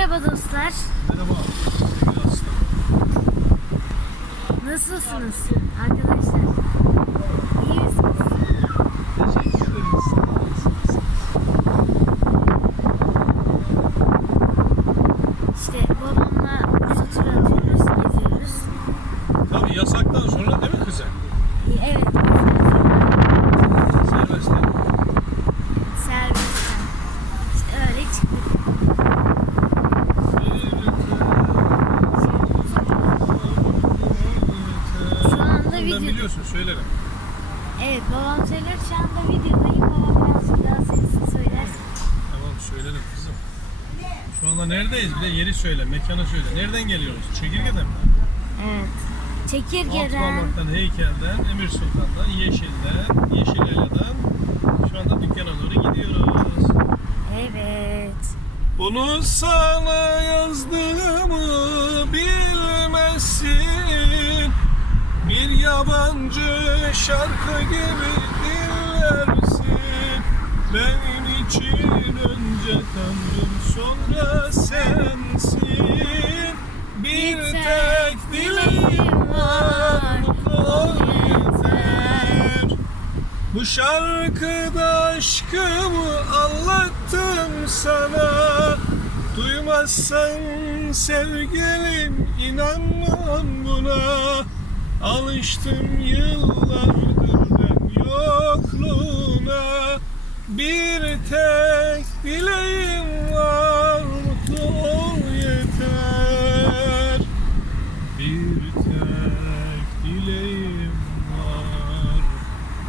Merhaba dostlar. Merhaba. Nasılsınız arkadaşlar? İyi misiniz? Teşekkür ederiz. İşte babamla ucuza tur atıyoruz, geziyoruz. Tabii yasaktan sonra değil mi kızım? Evet. Serbest. Serbestten. İşte öyle çıktık. Şu anda Biliyorsun söylerim. Evet babam söyler şu anda videodayım. Babam birazcık daha sesli söylersin. Tamam söylerim kızım. Şu anda neredeyiz? Bir de yeri söyle, mekanı söyle. Nereden geliyoruz? Çekirge'den mi? Evet. Çekirgeden. Altınoluk'tan, Heykel'den, Emir Sultan'dan, Yeşil'den, Yeşilyaya'dan şu anda dükkana doğru gidiyoruz. Evet. Bunu sana yazdığımı bilmezsin yabancı şarkı gibi dinlersin. Benim için önce Tanrım sonra sensin. Bir tek dileğim var ol yeter. bu şarkıda aşkımı anlattım sana. Duymazsan sevgilim Alıştım yıllardır ben yokluğuna. Bir tek dileğim var mutlu ol yeter. Bir tek dileğim var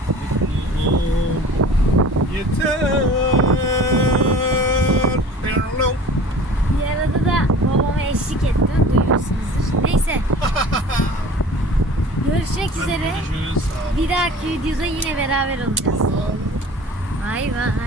Mutlu ol yeter üzere. Bir dahaki videoda yine beraber olacağız. Bay bay.